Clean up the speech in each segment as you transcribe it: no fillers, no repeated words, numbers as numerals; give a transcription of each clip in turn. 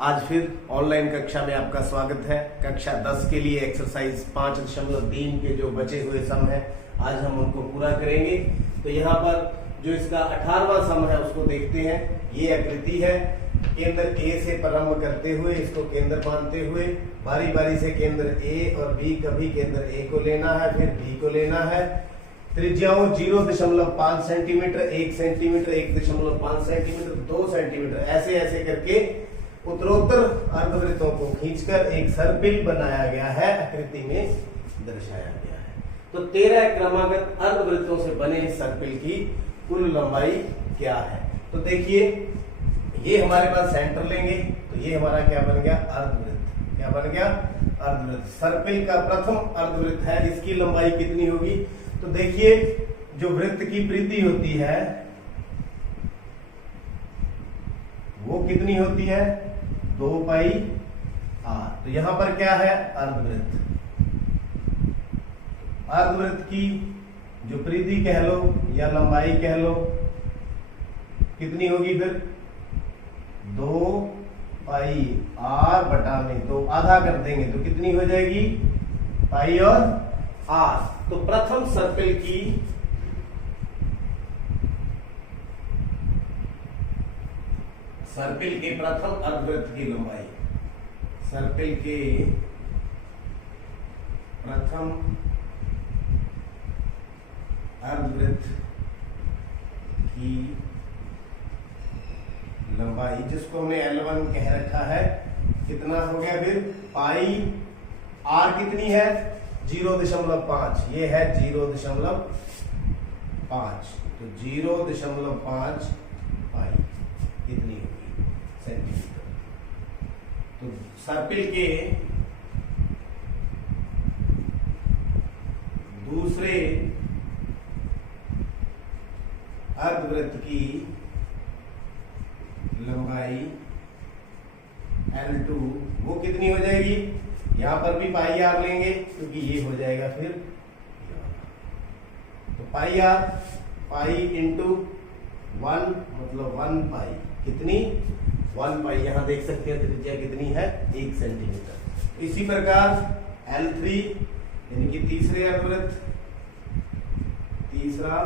आज फिर ऑनलाइन कक्षा में आपका स्वागत है। कक्षा 10 के लिए एक्सरसाइज 5.3 के जो बचे हुए सम है आज हम उनको पूरा करेंगे। तो यहाँ पर जो इसका 18वां सम है उसको देखते हैं। ये आकृति है, केंद्र ए से प्रारंभ करते हुए इसको केंद्र मानते हुए बारी बारी से केंद्र ए और बी, कभी केंद्र ए को लेना है फिर बी को लेना है। त्रिज्याओं 0.5 सेंटीमीटर, 1 सेंटीमीटर, 1.5 सेंटीमीटर, 2 सेंटीमीटर, ऐसे ऐसे करके उत्तरोत्तर अर्धवृत्तों को खींचकर एक सर्पिल बनाया गया है, आकृति में दर्शाया गया है। तो 13 क्रमागत अर्धवृत्तों से बने इस सर्पिल की कुल लंबाई क्या है? तो देखिए, ये हमारे पास सेंटर लेंगे तो ये हमारा क्या बन गया? अर्धवृत्त। क्या बन गया? अर्धवृत्त। सर्पिल का प्रथम अर्धवृत्त है, इसकी लंबाई कितनी होगी? तो देखिए, जो वृत्त की परिधि होती है वो कितनी होती है? 2 पाई आर। तो यहां पर क्या है? अर्धवृत्त। अर्धवृत्त की जो परिधि कह लो या लंबाई कह लो कितनी होगी? फिर 2 पाई आर बटा में 2 आधा कर देंगे तो कितनी हो जाएगी? पाई और आर। तो प्रथम सर्पिल की सर्पिल के प्रथम अर्धवृत्त की लंबाई, सर्पिल के प्रथम अर्धवृत्त की लंबाई, जिसको हमने L1 कह रखा है, कितना हो गया? फिर पाई आर कितनी है? 0.5। ये है 0.5। तो 0.5 पाई कितनी होगी? सेंटीमीटर। तो सर्पिल के दूसरे अर्धवृत्त की लंबाई L2 वो कितनी हो जाएगी? यहां पर भी पाई आर लेंगे क्योंकि ये हो जाएगा फिर। तो पाई आर, पाई इंटू 1 मतलब 1 पाई। कितनी? 1 पाई। यहां देख सकते हैं त्रिज्या कितनी है? 1 सेंटीमीटर। इसी प्रकार L3 यानी कि तीसरे अर्धवृत्त, तीसरा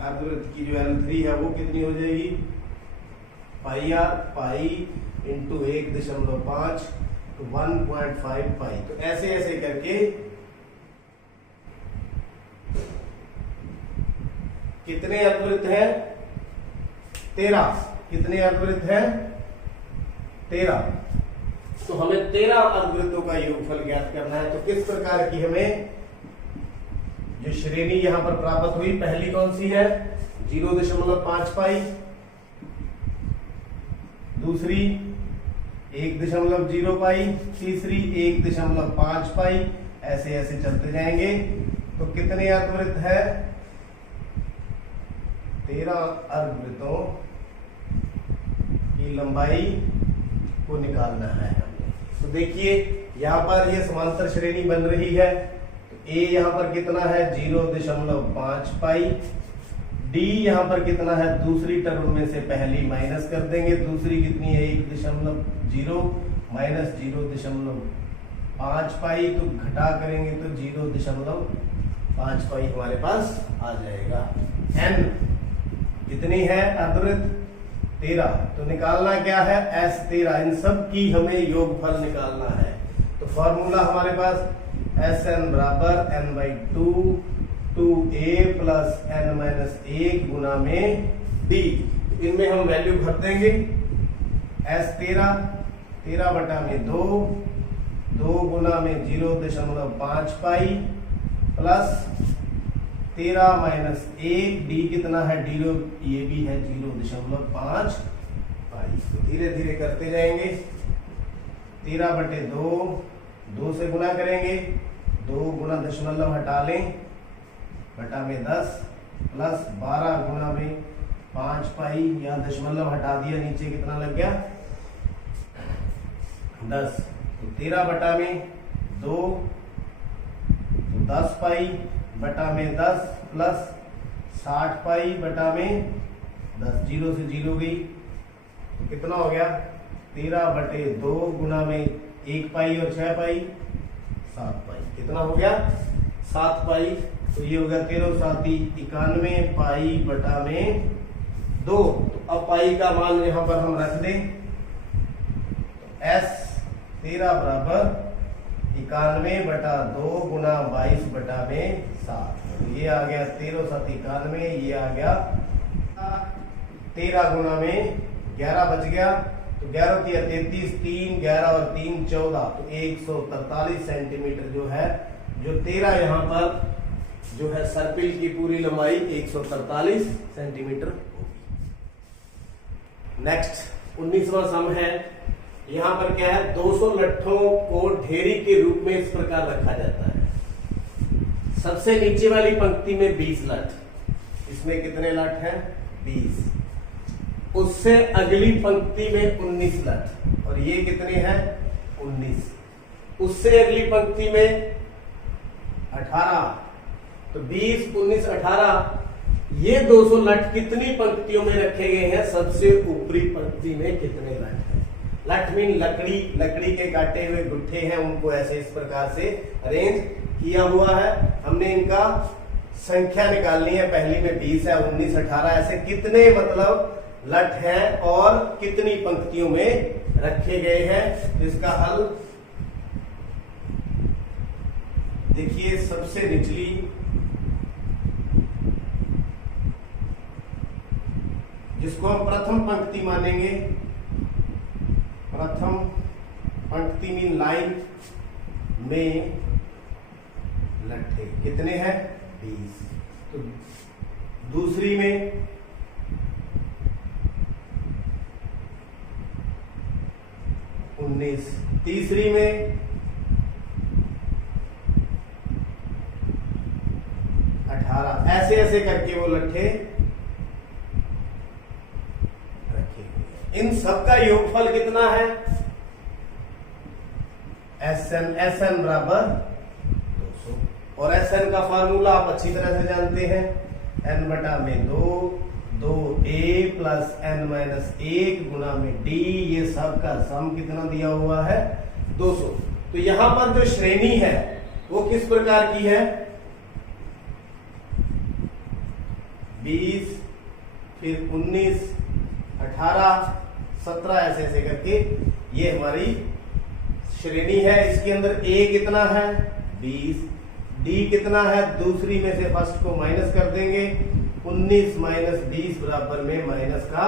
अर्धवृत्त की जो L3 है वो कितनी हो जाएगी? पाई आर, पाई इंटू 1.5 तो 1.5 पाई। तो ऐसे ऐसे करके कितने अर्धवृत्त है? 13। कितने अर्धवृत्त है? 13। तो हमें 13 अर्धवृत्तों का योगफल ज्ञात करना है। तो किस प्रकार की हमें जो श्रेणी यहां पर प्राप्त हुई, पहली कौन सी है? 0.5 पाई, दूसरी 1.0 पाई, तीसरी 1.5 पाई, ऐसे ऐसे चलते जाएंगे। तो कितने अर्धवृत्त है? 13 अर्धवृत्तों की लंबाई को निकालना है हमें। तो देखिए, यहां पर ये समांतर श्रेणी बन रही है। तो ए यहां पर कितना है? 0.5 पाई। डी यहां पर कितना है? दूसरी टर्म में से पहली माइनस कर देंगे, दूसरी कितनी है? 1.0 माइनस 0.5 पाई। तो घटा करेंगे तो 0.5 पाई हमारे पास आ जाएगा। एन कितनी है अर्धवृत्त? 13। तो निकालना क्या है? S13। इन सब की हमें योगफल निकालना है। तो फॉर्मूला हमारे पास Sn बराबर n/2 2a प्लस n-1 गुना में d। इनमें हम वैल्यू भर देंगे। S13 13 बटा में 2 गुना में 0.5 पाई प्लस 13 माइनस 1, डी कितना है? ये भी है 0.5 पाई। तो धीरे धीरे करते जाएंगे। 13 बटे 2 से गुना करेंगे, 2 गुना दशमलव हटा लें, बटा में 10 प्लस 12 गुना में 5 पाई। यहाँ दशमलव हटा दिया, नीचे कितना लग गया? 10। तो 13 बटा में 2 तो 10 पाई बटा में 10 प्लस 60 पाई बटा में 10, 0 से 0 गई, तो कितना हो गया 13/2 गुना में 1 पाई और 6 पाई 7 पाई, कितना हो गया 7 पाई। तो ये हो गया 13 7 91 पाई बटा में 2। तो अब पाई का मान यहां पर हम रख दें, तो S 13 बराबर 91/2 गुना 22 बटा में 7। तो ये आ गया 13 7 91, ये आ गया 13 गुना में 11 बच गया, तो 11 3 33, 3 11 और 3 14, तो 143 सेंटीमीटर जो है, जो 13 यहाँ पर जो है सर्पिल की पूरी लंबाई 143 सेंटीमीटर होगी। नेक्स्ट 19वां सम है। यहां पर क्या है, 200 लट्ठों को ढेरी के रूप में इस प्रकार रखा जाता है। सबसे नीचे वाली पंक्ति में 20 लठ, इसमें कितने लठ हैं 20। उससे अगली पंक्ति में 19 लठ, और ये कितने हैं 19। उससे अगली पंक्ति में 18, तो 20 19 18। ये 200 लठ कितनी पंक्तियों में रखे गए हैं, सबसे ऊपरी पंक्ति में कितने लठ हैं। लठ मीन लकड़ी, लकड़ी के काटे हुए गुट्ठे हैं, उनको ऐसे इस प्रकार से अरेंज किया हुआ है। हमने इनका संख्या निकालनी है, पहली में 20 है, 19 18, ऐसे कितने मतलब लठ हैं और कितनी पंक्तियों में रखे गए हैं। तो इसका हल देखिए, सबसे निचली जिसको हम प्रथम पंक्ति मानेंगे, प्रथम पंक्ति मीन लाइन में लट्ठे कितने हैं 20। तो दूसरी में 19, तीसरी में 18, ऐसे ऐसे करके वो लट्ठे रखे हुए। इन सबका योगफल कितना है SN बराबर 200, और SN का फार्मूला आप अच्छी तरह से जानते हैं, N बटा में 2A प्लस N-1 गुना में D, ये सब का सम कितना दिया हुआ है 200। तो यहां पर जो श्रेणी है वो किस प्रकार की है, 20 फिर 19 18 17, ऐसे ऐसे करके ये हमारी श्रेणी है। इसके अंदर A कितना है 20, D कितना है, दूसरी में से फर्स्ट को माइनस कर देंगे, 19 माइनस 20 बराबर में माइनस का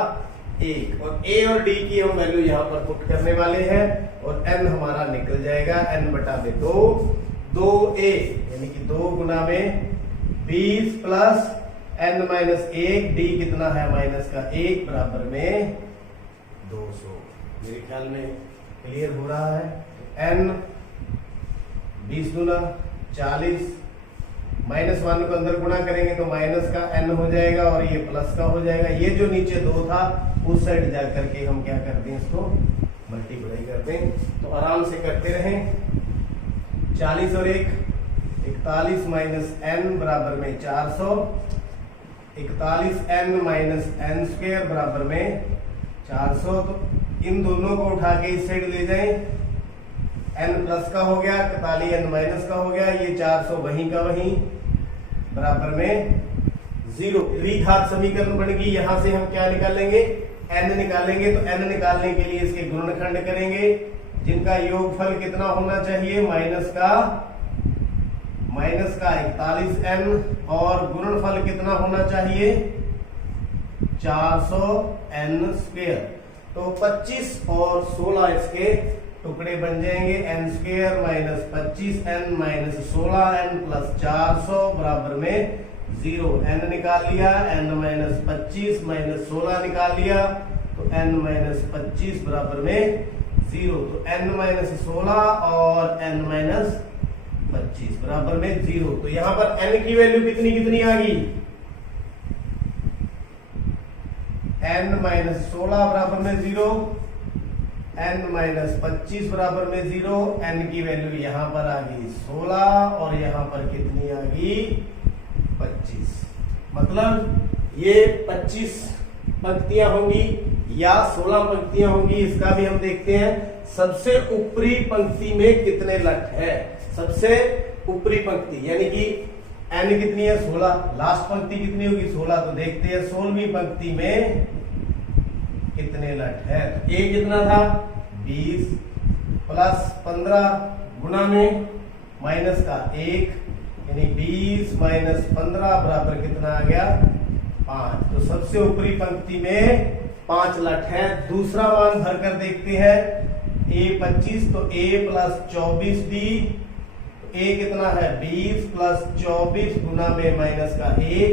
1, और A और D की हम वैल्यू यहाँ पर पुट करने वाले हैं, और N हमारा निकल जाएगा N बटा में 2A, यानी कि 2 गुना में 20 प्लस N-1, D कितना है माइनस का 1 बराबर में 200। मेरे ख्याल में क्लियर हो रहा है। N 20 गुना 40, -1 को अंदर गुणा करेंगे तो माइनस का N हो जाएगा, और ये प्लस का हो जाएगा। ये जो नीचे 2 था उस साइड जा करके हम क्या कर दें, इसको मल्टीप्लाई कर दें, तो आराम से करते रहें। 40 और 1 41 माइनस N बराबर में 400, 41 N माइनस N स्क्वायर बराबर में 400। तो इन दोनों को उठा के इस साइड ले जाएं, N प्लस का हो गया, 41 N माइनस का हो गया, ये 400 वहीं का वहीं बराबर में 0। द्विघात समीकरण बन गई। यहां से हम क्या निकालेंगे, N निकालेंगे। तो N निकालने के लिए इसके गुणनखंड करेंगे, जिनका योगफल कितना होना चाहिए, माइनस का 41 N, और गुणनफल कितना होना चाहिए 400 N स्क्वायर। तो 25 और 16 इसके टुकड़े बन जाएंगे, N square minus 25 N minus 16 N plus 400 बराबर में 0। N निकाल लिया, N माइनस 25 माइनस 16 निकाल लिया, तो N माइनस 25 बराबर में 0। तो N माइनस 16 और N माइनस 25 बराबर में 0। तो यहां पर N की वैल्यू कितनी कितनी आ गई, N माइनस 16 बराबर में 0, N माइनस 25 बराबर में 0। N की वैल्यू यहां पर आ गई 16, और यहां पर कितनी आ गई 25। मतलब ये 25 पंक्तियां होंगी, या 16 पंक्तियां होंगी, इसका भी हम देखते हैं। सबसे ऊपरी पंक्ति में कितने लट है, सबसे ऊपरी पंक्ति यानी कि n कितनी है 16, लास्ट पंक्ति कितनी होगी 16, तो देखते हैं 16वीं पंक्ति में कितने लट है। तो a कितना था 20 प्लस 15 गुना में माइनस का 1 यानी 20 माइनस 15 बराबर कितना आ गया 5। तो सबसे ऊपरी पंक्ति में 5 लट है। दूसरा मान भरकर देखते हैं, a 25 तो a प्लस 24d, तो a कितना है 20 प्लस 24 गुना में माइनस का 1,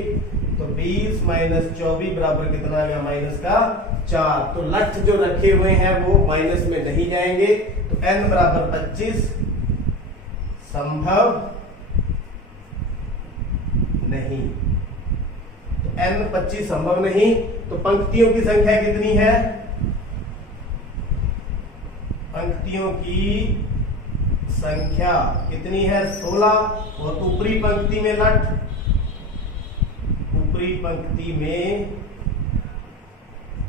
तो 20 माइनस 24 बराबर कितना आ गया माइनस का 4। तो लट जो रखे हुए हैं वो माइनस में नहीं जाएंगे, तो n बराबर 25 संभव नहीं। तो n 25 संभव नहीं। तो पंक्तियों की संख्या कितनी है, पंक्तियों की संख्या कितनी है 16, और ऊपरी पंक्ति में लट, ऊपरी पंक्ति में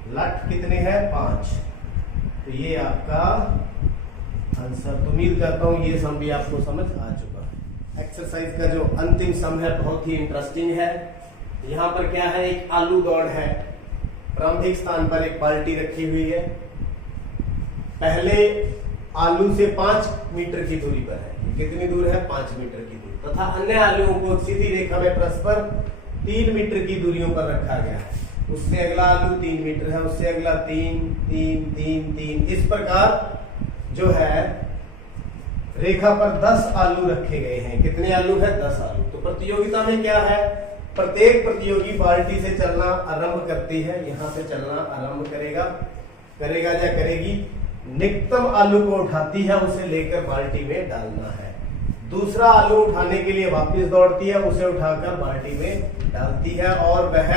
लट कितने हैं 5। तो ये आपका आंसर। तो उम्मीद करता हूं ये सम भी आपको समझ आ चुका है। एक्सरसाइज का जो अंतिम सम है बहुत ही इंटरेस्टिंग है। यहाँ पर क्या है, एक आलू दौड़ है, प्रारंभिक स्थान पर एक बाल्टी रखी हुई है, पहले आलू से 5 मीटर की दूरी पर है। कितनी दूर है 5 मीटर की दूरी, तथा अन्य आलुओं को सीधी रेखा में परस्पर 3 मीटर की दूरियों पर रखा गया है। उससे अगला आलू 3 मीटर है, उससे अगला 3, 3, 3, 3, इस प्रकार जो है रेखा पर 10 आलू रखे गए हैं। कितने आलू है 10 आलू। तो प्रतियोगिता में क्या है, प्रत्येक प्रतियोगी बाल्टी से चलना आरंभ करती है, यहां से चलना आरंभ करेगा या करेगी, निकटतम आलू को उठाती है, उसे लेकर बाल्टी में डालना है। दूसरा आलू उठाने के लिए वापस दौड़ती है, उसे उठाकर बाल्टी में डालती है, और वह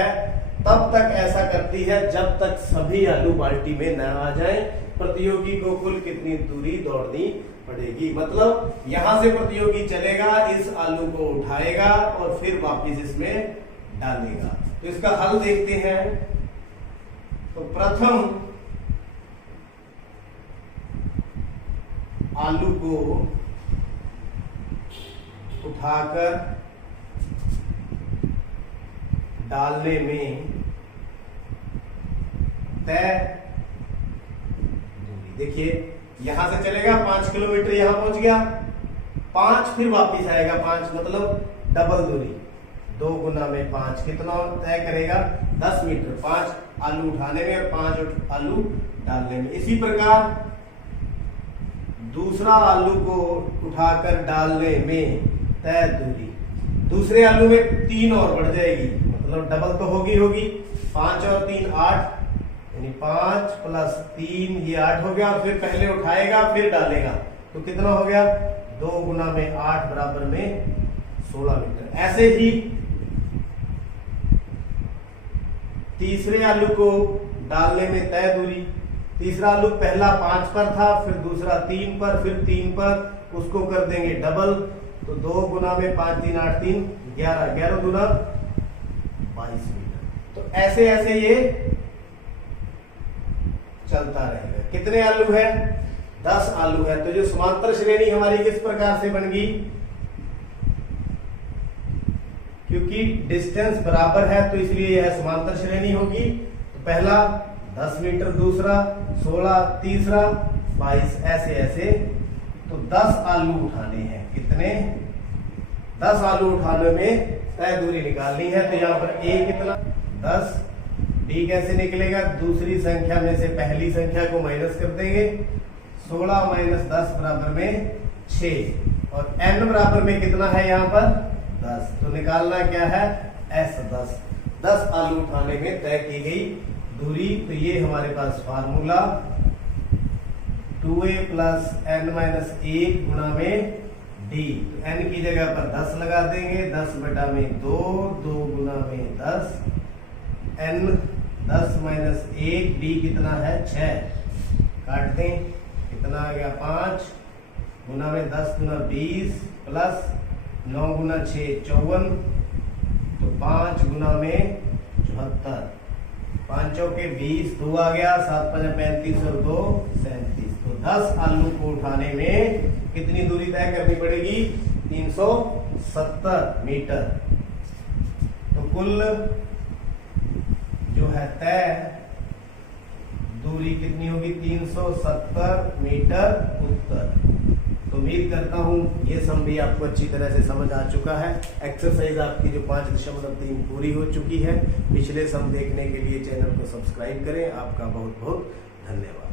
तब तक ऐसा करती है जब तक सभी आलू बाल्टी में न आ जाएं। प्रतियोगी को कुल कितनी दूरी दौड़नी पड़ेगी, मतलब यहां से प्रतियोगी चलेगा, इस आलू को उठाएगा और फिर वापस इसमें डालेगा। तो इसका हल देखते हैं। तो प्रथम आलू को उठाकर डालने में तय दूरी, देखिए यहां से चलेगा 5 किलोमीटर, यहां पहुंच गया 5, फिर वापस आएगा 5, मतलब डबल दूरी, 2 गुना में 5 कितना तय करेगा 10 मीटर, 5 आलू उठाने में और 5 आलू डालने में। इसी प्रकार दूसरा आलू को उठाकर डालने में तय दूरी, दूसरे आलू में 3 और बढ़ जाएगी, मतलब डबल तो होगी 5 और 3 8, यानी 5 प्लस 3 ये 8 हो गया, और फिर पहले उठाएगा फिर डालेगा, तो कितना हो गया 2 गुना में 8 बराबर में 16 मीटर। ऐसे ही तीसरे आलू को डालने में तय दूरी, तीसरा आलू पहला 5 पर था, फिर दूसरा 3 पर, फिर 3 पर, उसको कर देंगे डबल, तो 2 गुना में 5 3 8 3 11, 11 गुना 22 मीटर। तो ऐसे ऐसे ये चलता रहेगा। कितने आलू है 10 आलू है। तो जो समांतर श्रेणी हमारी किस प्रकार से बन गई, क्योंकि डिस्टेंस बराबर है तो इसलिए यह समांतर श्रेणी होगी। तो पहला 10 मीटर, दूसरा 16, तीसरा 22, ऐसे ऐसे। तो 10 आलू उठाने हैं, कितने 10 आलू उठाने में तय दूरी निकालनी है। तो यहाँ पर a कितना 10, d कैसे निकलेगा, दूसरी संख्या में से पहली संख्या को माइनस कर देंगे, 16 माइनस 10 बराबर में 6, और n बराबर में कितना है यहाँ पर 10। तो निकालना क्या है s 10 आलू उठाने में तय की गई दूरी। तो ये हमारे पास formula 2a plus n minus 1 गुना में d, तो n की जगह पर 10 लगा देंगे, 10 बटा में 2, 2 गुना में 10, n 10 माइनस 1, d कितना है 6, काट दें, कितना आ गया 5 गुना में 10 गुना 20 प्लस 9 गुना 6 54, तो 5 गुना में 74, 5 चौके 20, 2 आ गया, 7 5 35 और 2 37। तो 10 आलू को उठाने में कितनी दूरी तय करनी पड़ेगी? 370 मीटर। तो कुल जो है तय दूरी कितनी होगी? 370 मीटर उत्तर। तो उम्मीद करता हूं ये सम भी आपको अच्छी तरह से समझ आ चुका है। एक्सरसाइज आपकी जो 5.3 पूरी हो चुकी है। पिछले सम देखने के लिए चैनल को सब्सक्राइब करें। आपका बहुत बहुत धन्यवाद।